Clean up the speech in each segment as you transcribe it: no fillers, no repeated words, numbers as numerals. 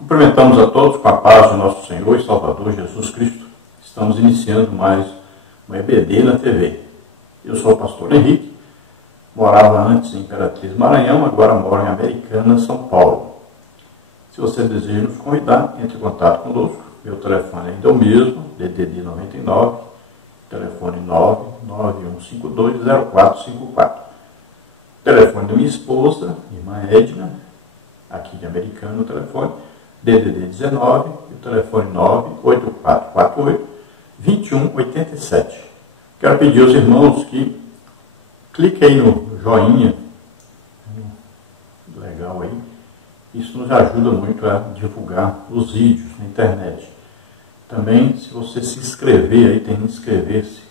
Cumprimentamos a todos com a paz do nosso Senhor e Salvador Jesus Cristo. Estamos iniciando mais um EBD na TV. Eu sou o pastor Henrique, morava antes em Imperatriz Maranhão, agora moro em Americana, São Paulo. Se você deseja nos convidar, entre em contato conosco. Meu telefone ainda é o mesmo, DDD 99, telefone 991520454. Telefone da minha esposa, irmã Edna, aqui de Americana, o telefone DDD 19, e o telefone 98448-2187. Quero pedir aos irmãos que cliquem aí no joinha, legal aí, isso nos ajuda muito a divulgar os vídeos na internet. Também, se você se inscrever aí, tem que inscrever-se.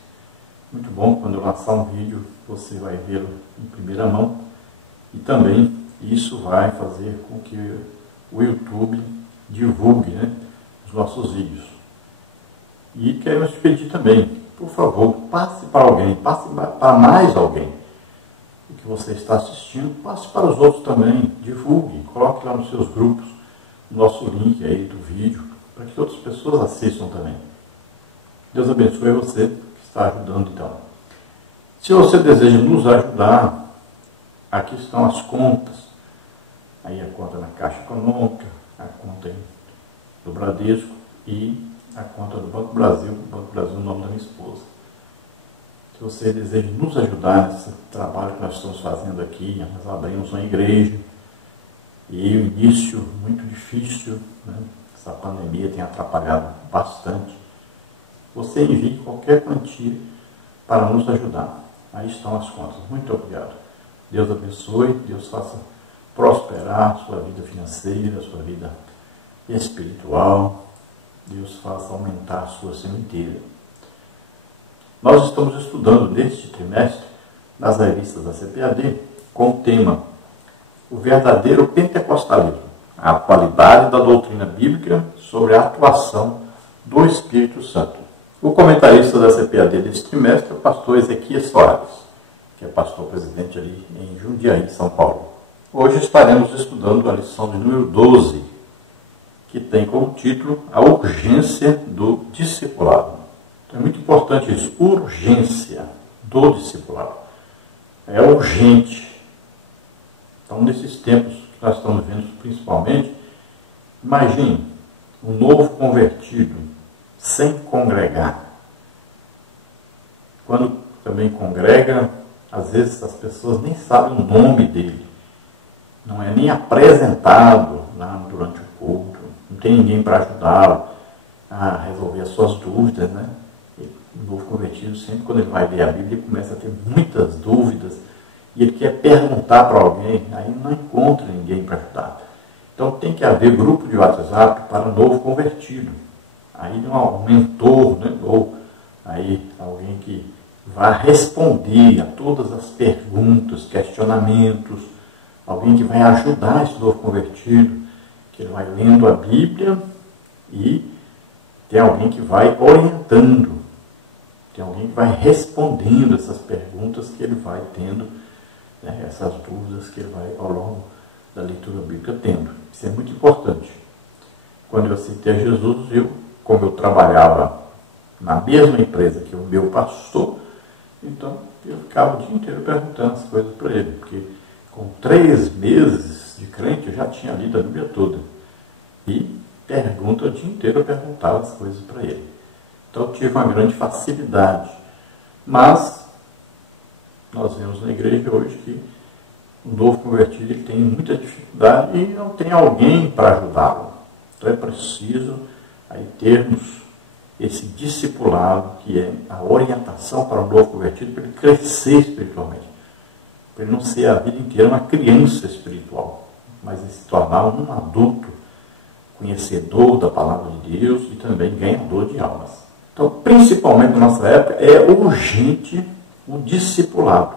Muito bom, quando eu lançar um vídeo, você vai vê-lo em primeira mão. E também, isso vai fazer com que o YouTube divulgue, os nossos vídeos. E queremos te pedir também, por favor, passe para alguém, passe para mais alguém. O que você está assistindo, passe para os outros também, divulgue, coloque lá nos seus grupos o nosso link aí do vídeo, para que outras pessoas assistam também. Deus abençoe você que está ajudando então. Se você deseja nos ajudar, aqui estão as contas. Aí a conta na Caixa Econômica, a conta do Bradesco e a conta do Banco Brasil, o nome da minha esposa. Se você deseja nos ajudar nesse trabalho que nós estamos fazendo aqui, nós abrimos uma igreja e o início muito difícil, essa pandemia tem atrapalhado bastante. Você envie qualquer quantia para nos ajudar. Aí estão as contas. Muito obrigado. Deus abençoe, Deus faça prosperar a sua vida financeira, a sua vida espiritual. Deus faça aumentar a sua sementeira. Nós estamos estudando neste trimestre, nas revistas da CPAD, com o tema O Verdadeiro Pentecostalismo, a atualidade da doutrina bíblica sobre a atuação do Espírito Santo. O comentarista da CPAD deste trimestre é o pastor Ezequias Soares, que é pastor presidente ali em Jundiaí, São Paulo. Hoje estaremos estudando a lição de número 12, que tem como título A Urgência do Discipulado. Então é muito importante isso, urgência do discipulado. É urgente. Então, nesses tempos que nós estamos vendo, principalmente, imagine um novo convertido sem congregar. Quando também congrega, às vezes as pessoas nem sabem o nome dele. Não é nem apresentado lá durante o culto. Não tem ninguém para ajudá-lo a resolver as suas dúvidas, O novo convertido, sempre quando ele vai ler a Bíblia, ele começa a ter muitas dúvidas e ele quer perguntar para alguém, aí não encontra ninguém para ajudar. Então tem que haver grupo de WhatsApp para novo convertido. Aí um mentor, ou aí alguém que vai responder a todas as perguntas, questionamentos, alguém que vai ajudar esse novo convertido, que ele vai lendo a Bíblia e tem alguém que vai orientando, tem alguém que vai respondendo essas perguntas que ele vai tendo, essas dúvidas que ele vai ao longo da leitura bíblica tendo. Isso é muito importante. Quando eu aceitei a Jesus, como eu trabalhava na mesma empresa que o meu pastor, então eu ficava o dia inteiro perguntando as coisas para ele, porque com 3 meses de crente eu já tinha lido a Bíblia toda. E pergunta o dia inteiro, eu perguntava as coisas para ele. Então eu tive uma grande facilidade. Mas nós vemos na igreja hoje que o novo convertido ele tem muita dificuldade e não tem alguém para ajudá-lo. Então é preciso aí termos esse discipulado, que é a orientação para o novo convertido, para ele crescer espiritualmente. Para ele não ser a vida inteira uma criança espiritual, mas ele se tornar um adulto, conhecedor da palavra de Deus e também ganhador de almas. Então, principalmente na nossa época, é urgente o discipulado,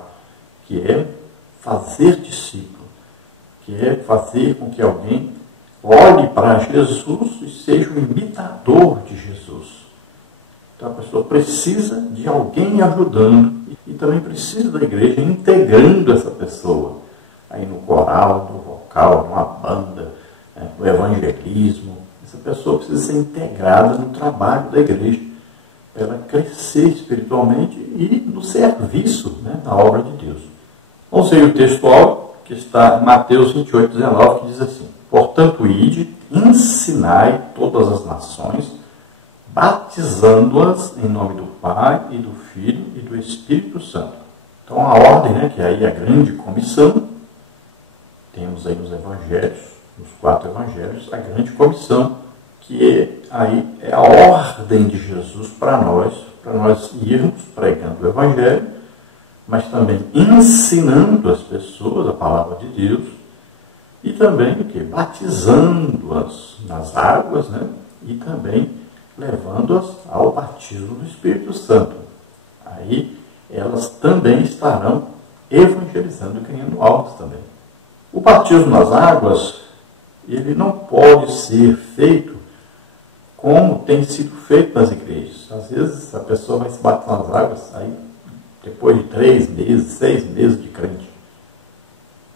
que é fazer discípulo, que é fazer com que alguém olhe para Jesus e seja um imitador de Jesus. Então, a pessoa precisa de alguém ajudando e também precisa da igreja integrando essa pessoa aí no coral, no vocal, numa banda, né, o evangelismo. Essa pessoa precisa ser integrada no trabalho da igreja, para ela crescer espiritualmente e no serviço, né, na obra de Deus. Vamos ver o textual que está em Mateus 28, 19, que diz assim: portanto, ide, ensinai todas as nações, batizando-as em nome do Pai e do Filho e do Espírito Santo. Então a ordem, né, que aí é a grande comissão, temos aí nos evangelhos, nos 4 evangelhos, a grande comissão, que aí é a ordem de Jesus para nós irmos pregando o evangelho, mas também ensinando as pessoas a palavra de Deus, e também o quê? Batizando-as nas águas, né? E também levando-as ao batismo do Espírito Santo. Aí elas também estarão evangelizando e ganhando almas também. O batismo nas águas, ele não pode ser feito como tem sido feito nas igrejas. Às vezes a pessoa vai se batizar nas águas, aí depois de 3 meses, 6 meses de crente.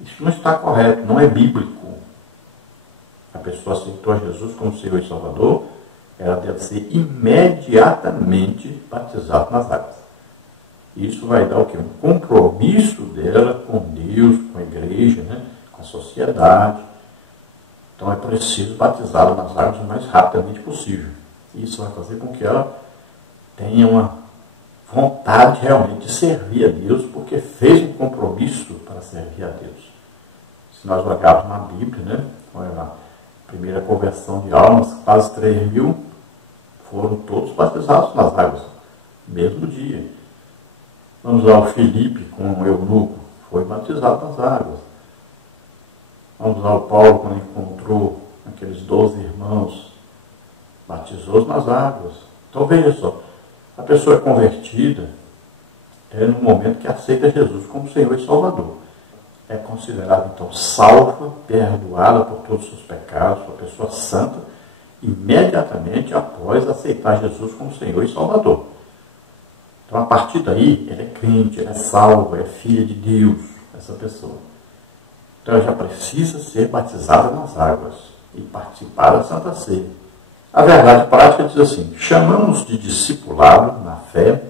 Isso não está correto, não é bíblico. A pessoa aceitou a Jesus como Senhor e Salvador, ela deve ser imediatamente batizada nas águas. Isso vai dar o quê? Um compromisso dela com Deus, com a igreja, né? Com a sociedade. Então é preciso batizá-la nas águas o mais rapidamente possível. Isso vai fazer com que ela tenha uma vontade realmente de servir a Deus, porque fez um compromisso para servir a Deus. Se nós olharmos na Bíblia, né? Olha lá, primeira conversão de almas, quase 3.000 foram todos batizados nas águas, no mesmo dia. Vamos lá, o Filipe com o eunuco, foi batizado nas águas. Vamos lá, o Paulo, quando encontrou aqueles 12 irmãos, batizou-os nas águas. Então veja só, a pessoa é convertida no momento que aceita Jesus como Senhor e Salvador. É considerada então salva, perdoada por todos os seus pecados, uma pessoa santa, imediatamente após aceitar Jesus como Senhor e Salvador. Então a partir daí, ela é crente, ela é salva, é filha de Deus, essa pessoa. Então ela já precisa ser batizada nas águas e participar da Santa Ceia. A verdade prática diz assim: chamamos de discipulado na fé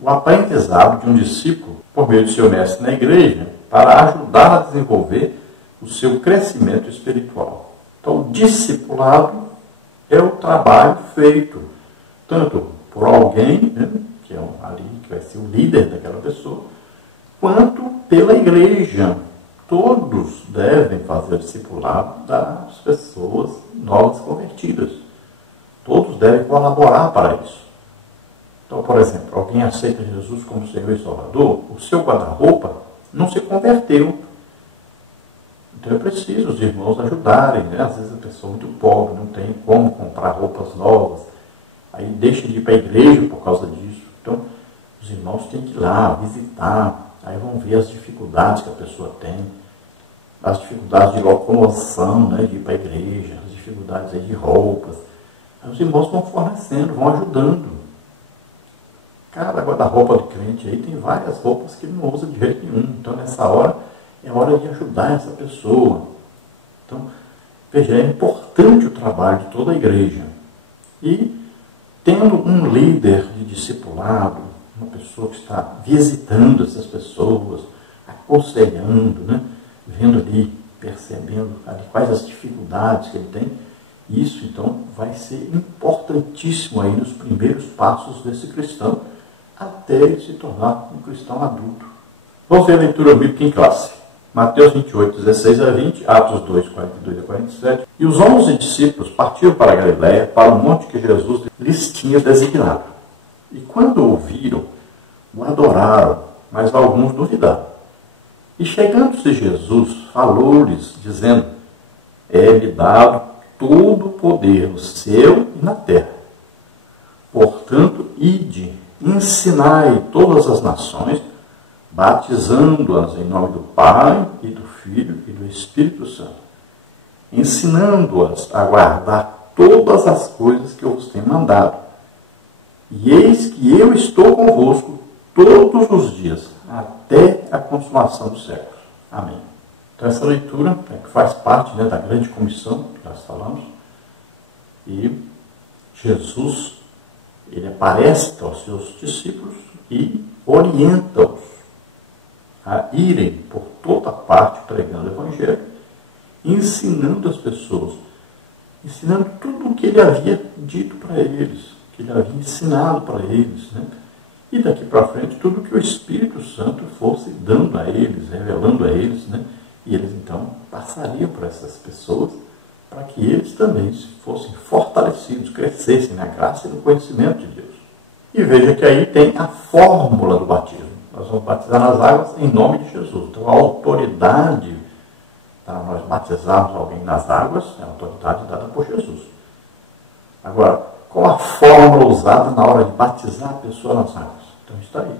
o aprendizado de um discípulo por meio do seu mestre na igreja para ajudar a desenvolver o seu crescimento espiritual. Então o discipulado é o trabalho feito tanto por alguém, né, que é ali que vai ser o líder daquela pessoa, quanto pela igreja. Todos devem fazer o discipulado das pessoas novas convertidas. Todos devem colaborar para isso. Então, por exemplo, alguém aceita Jesus como Senhor e Salvador, o seu guarda-roupa não se converteu. Então é preciso os irmãos ajudarem, né? Às vezes a pessoa é muito pobre, não tem como comprar roupas novas, aí deixa de ir para a igreja por causa disso. Então, os irmãos têm que ir lá, visitar, aí vão ver as dificuldades que a pessoa tem, as dificuldades de locomoção, né, de ir para a igreja, as dificuldades aí de roupas. Aí os irmãos vão fornecendo, vão ajudando. Cada guarda-roupa de crente aí tem várias roupas que ele não usa de jeito nenhum. Então, nessa hora, é hora de ajudar essa pessoa. Então, veja, é importante o trabalho de toda a igreja. E, tendo um líder de discipulado, uma pessoa que está visitando essas pessoas, aconselhando, né? Vendo ali, percebendo ali quais as dificuldades que ele tem, isso então vai ser importantíssimo aí nos primeiros passos desse cristão, até ele se tornar um cristão adulto. Vamos ver a leitura bíblica em classe. Mateus 28, 16 a 20, Atos 2, 42 a 47. E os 11 discípulos partiram para a Galiléia, para o monte que Jesus lhes tinha designado. E quando ouviram, o adoraram, mas alguns duvidaram. E chegando-se Jesus, falou-lhes, dizendo: é-me dado todo o poder no céu e na terra. Portanto, ide, ensinai todas as nações, batizando-as em nome do Pai e do Filho e do Espírito Santo, ensinando-as a guardar todas as coisas que eu vos tenho mandado. E eis que eu estou convosco todos os dias, até a consumação dos séculos. Amém. Então essa leitura é que faz parte, né, da grande comissão que nós falamos. E Jesus, ele aparece aos seus discípulos e orienta-os a irem por toda parte pregando o Evangelho, ensinando as pessoas, ensinando tudo o que ele havia dito para eles, que ele havia ensinado para eles, né? E daqui para frente, tudo que o Espírito Santo fosse dando a eles, revelando a eles, né? E eles então passariam para essas pessoas, para que eles também fossem fortalecidos, crescessem na graça e no conhecimento de Deus. E veja que aí tem a fórmula do batismo. Nós vamos batizar nas águas em nome de Jesus. Então a autoridade para nós batizarmos alguém nas águas é a autoridade dada por Jesus. Agora, qual a fórmula usada na hora de batizar a pessoa nas águas? Então está aí.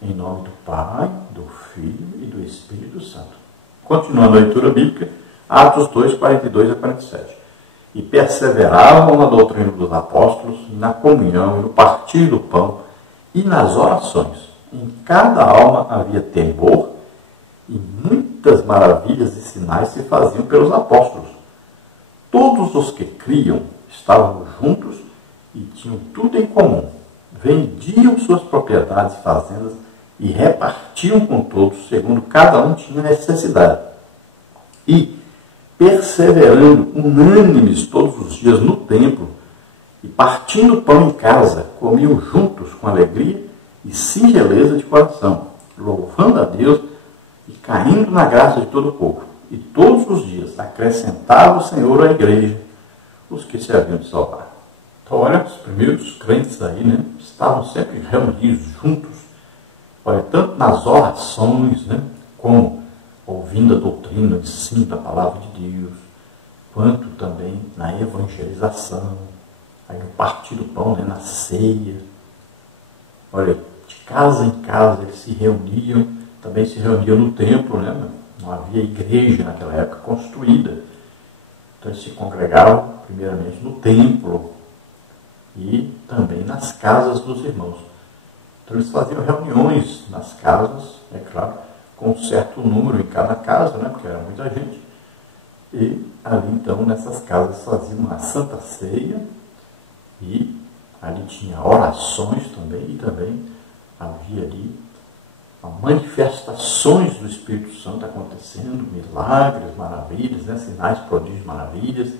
Em nome do Pai, do Filho e do Espírito Santo. Continuando a leitura bíblica, Atos 2, 42 a 47. E perseveravam na doutrina dos apóstolos, na comunhão e no partir do pão e nas orações. Em cada alma havia temor e muitas maravilhas e sinais se faziam pelos apóstolos. Todos os que criam estavam juntos e tinham tudo em comum. Vendiam suas propriedades e fazendas e repartiam com todos, segundo cada um tinha necessidade. E, perseverando unânimes todos os dias no templo, e partindo pão em casa, comiam juntos com alegria e singeleza de coração, louvando a Deus e caindo na graça de todo o povo. E todos os dias acrescentava o Senhor à igreja os que se haviam de salvar. Então, olha, os primeiros crentes aí, né, estavam sempre reunidos juntos, olha, tanto nas orações, né, como ouvindo a doutrina, o ensino da palavra de Deus, quanto também na evangelização, aí no partir do pão, né, na ceia. Olha, de casa em casa eles se reuniam, também se reuniam no templo, né? Não havia igreja naquela época construída. Então eles se congregavam primeiramente no templo e também nas casas dos irmãos. Então eles faziam reuniões nas casas, é claro, com um certo número em cada casa, né? Porque era muita gente. E ali então nessas casas faziam uma santa ceia e ali tinha orações também e também havia ali manifestações do Espírito Santo acontecendo, milagres, maravilhas, né? Sinais, prodígios, maravilhas.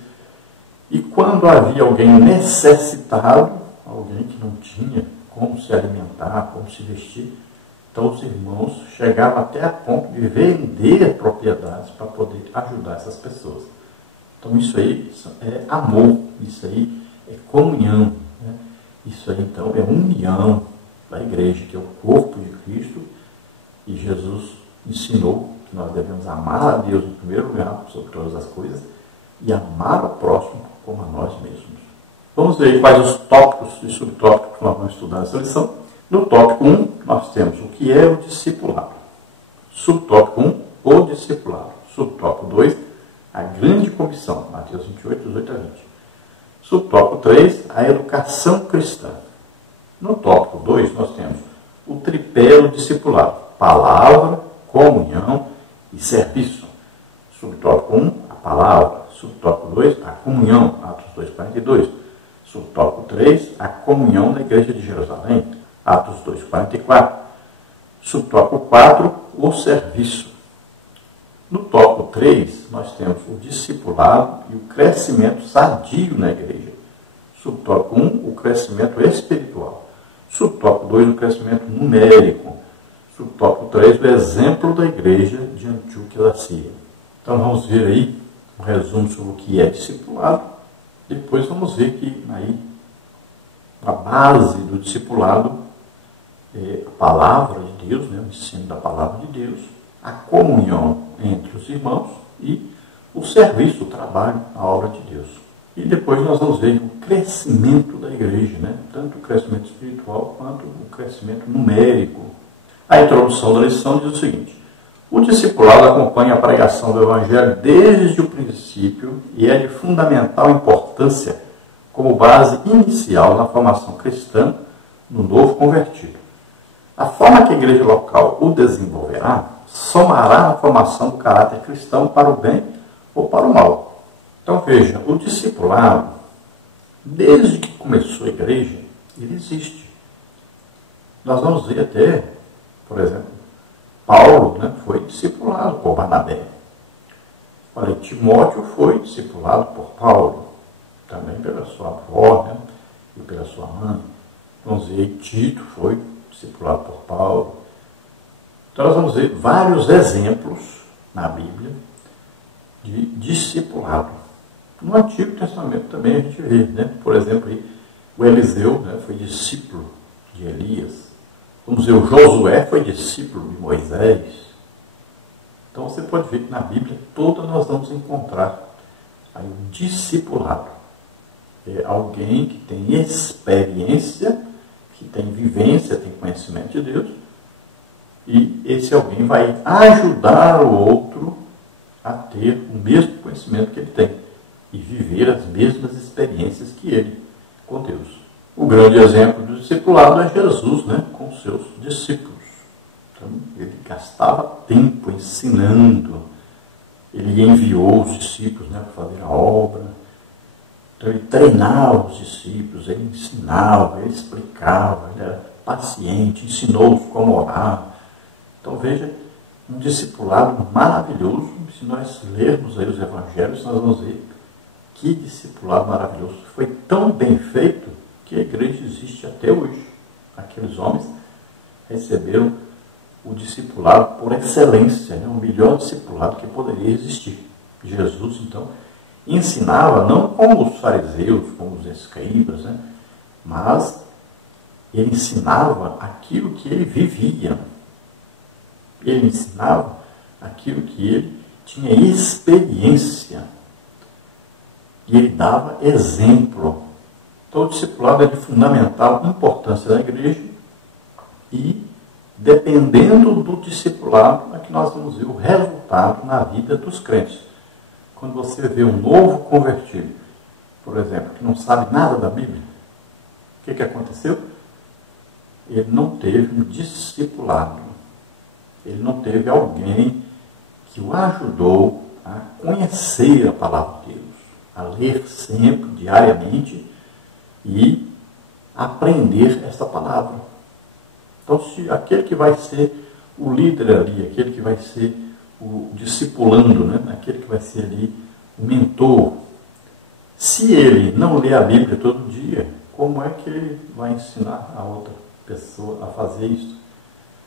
E quando havia alguém necessitado, alguém que não tinha como se alimentar, como se vestir, então os irmãos chegavam até a ponto de vender propriedades para poder ajudar essas pessoas. Então isso aí é amor, isso aí é comunhão, né? Isso aí então é união da igreja, que é o corpo de Cristo. E Jesus ensinou que nós devemos amar a Deus em primeiro lugar, sobre todas as coisas, e amar ao próximo como a nós mesmos. Vamos ver quais os tópicos e subtópicos que nós vamos estudar nessa lição. No tópico 1, nós temos o que é o discipulado. Subtópico 1, o discipulado. Subtópico 2, a grande comissão, Mateus 28, 18 a 20. Subtópico 3, a educação cristã. No tópico 2, nós temos o tripé do discipulado. Palavra, comunhão e serviço. Subtópico 1, a palavra. Subtópico 2, a comunhão, Atos 2, 42. Subtópico 3, a comunhão na igreja de Jerusalém, Atos 2, 44. Subtópico 4, o serviço. No tópico 3, nós temos o discipulado e o crescimento sadio na igreja. Subtópico 1, o crescimento espiritual. Subtópico 2, o crescimento numérico. Subtópico 3, o exemplo da igreja de Antioquia da Síria. Então vamos ver aí um resumo sobre o que é discipulado. Depois vamos ver que aí a base do discipulado é a palavra de Deus, né, o ensino da palavra de Deus, a comunhão entre os irmãos e o serviço, o trabalho, a obra de Deus. E depois nós vamos ver o crescimento da igreja, né, tanto o crescimento espiritual quanto o crescimento numérico. A introdução da lição diz o seguinte: o discipulado acompanha a pregação do Evangelho desde o princípio e é de fundamental importância como base inicial na formação cristã no novo convertido. A forma que a igreja local o desenvolverá somará na formação do caráter cristão para o bem ou para o mal. Então veja, o discipulado, desde que começou a igreja, ele existe. Nós vamos ver até, por exemplo, Paulo, né, foi discipulado por Barnabé. Olha, Timóteo foi discipulado por Paulo, também pela sua avó, né, e pela sua mãe. Vamos ver, Tito foi discipulado por Paulo. Então nós vamos ver vários exemplos na Bíblia de discipulado. No Antigo Testamento também a gente vê, né? Por exemplo, o Eliseu, né, foi discípulo de Elias. Vamos ver, o Josué foi discípulo de Moisés. Então você pode ver que na Bíblia toda nós vamos encontrar aí um discipulado. É alguém que tem experiência, que tem vivência, tem conhecimento de Deus, e esse alguém vai ajudar o outro a ter o mesmo conhecimento que ele tem e viver as mesmas experiências que ele com Deus. O grande exemplo do discipulado é Jesus, né, com seus discípulos. Então, ele gastava tempo ensinando, ele enviou os discípulos, né, para fazer a obra. Então, ele treinava os discípulos, ele ensinava, ele explicava, ele era paciente, ensinou-os como orar. Então, veja, um discipulado maravilhoso. Se nós lermos aí os evangelhos, nós vamos ver que discipulado maravilhoso. Foi tão bem feito que a igreja existe até hoje. Aqueles homens receberam o discipulado por excelência, né? O melhor discipulado que poderia existir. Jesus, então, ensinava não como os fariseus, como os escribas, né? Mas ele ensinava aquilo que ele vivia. Ele ensinava aquilo que ele tinha experiência. E ele dava exemplo. Então, o discipulado é de fundamental importância na igreja e, dependendo do discipulado, é que nós vamos ver o resultado na vida dos crentes. Quando você vê um novo convertido, por exemplo, que não sabe nada da Bíblia, o que aconteceu? Ele não teve um discipulado. Ele não teve alguém que o ajudou a conhecer a palavra de Deus, a ler sempre, diariamente, e aprender essa palavra. Então, se aquele que vai ser o líder ali, aquele que vai ser o discipulando, né, aquele que vai ser ali o mentor, se ele não lê a Bíblia todo dia, como é que ele vai ensinar a outra pessoa a fazer isso?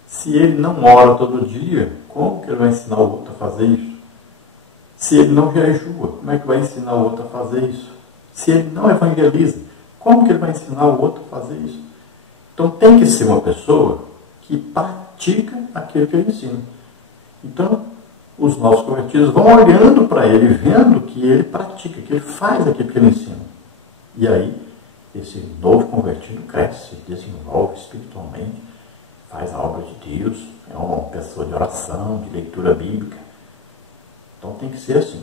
Se ele não ora todo dia, como que ele vai ensinar o outro a fazer isso? Se ele não jejua, como é que vai ensinar o outro a fazer isso? Se ele não evangeliza, como que ele vai ensinar o outro a fazer isso? Então tem que ser uma pessoa que pratica aquilo que ele ensina. Então, os nossos convertidos vão olhando para ele, vendo que ele pratica, que ele faz aquilo que ele ensina. E aí, esse novo convertido cresce, desenvolve espiritualmente, faz a obra de Deus, é uma pessoa de oração, de leitura bíblica. Então tem que ser assim.